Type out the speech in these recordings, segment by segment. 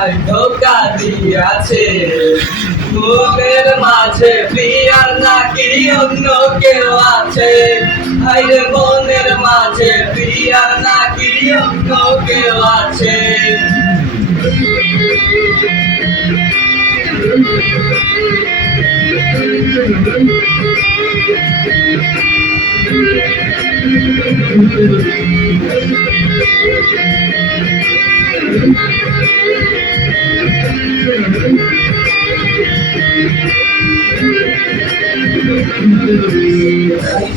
আমায় ধোকা দিয়াছে। মনের মাঝে প্রিয়ার নাকি অন্য কেউ আছে, হায়রে মনের মাঝে প্রিয়ার নাকি অন্য কেউ আছে।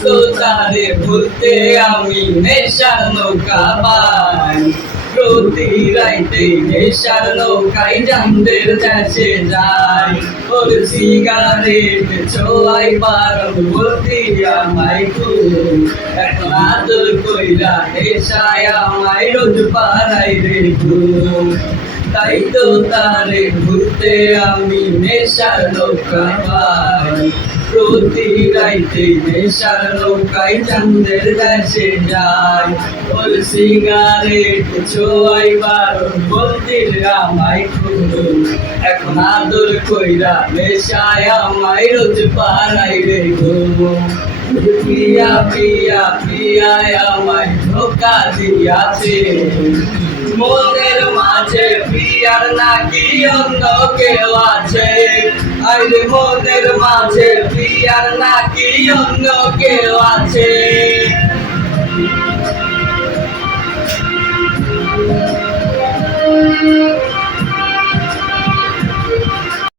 তো তারে ভুলতে আমি নেশার নৌকা পাই, প্রতি রাইতে নেশার নৌকায় জানদের দেশে যাই। ওর সিগারেট ছোয়াই বারণ বলতি আমায় খুব, এখন আদর কইরা নেশায় আমায় রোজ পাড়াই রে ঘুম। তাই তো তারে ভুলতে আমি নেশার নৌকা পাই, প্রতি রাইতে নেশার নৌকায় চাঁদের দেশে যাই। ওর সিগারেট ছোয়াই বারণ বলতি আমায় খুব, এখন আদর কইরা নেশায় আমায় রোজ পাড়াই রে ঘুম। প্রিয়া প্রিয়া প্রিয়ায় আমায় ধোকা দিয়াছে, মনের মাঝে প্রিয়ার নাকি অন্য কেউ আছে, আইরে মনের মাঝে প্রিয়ার নাকি অন্য কেউ আছে।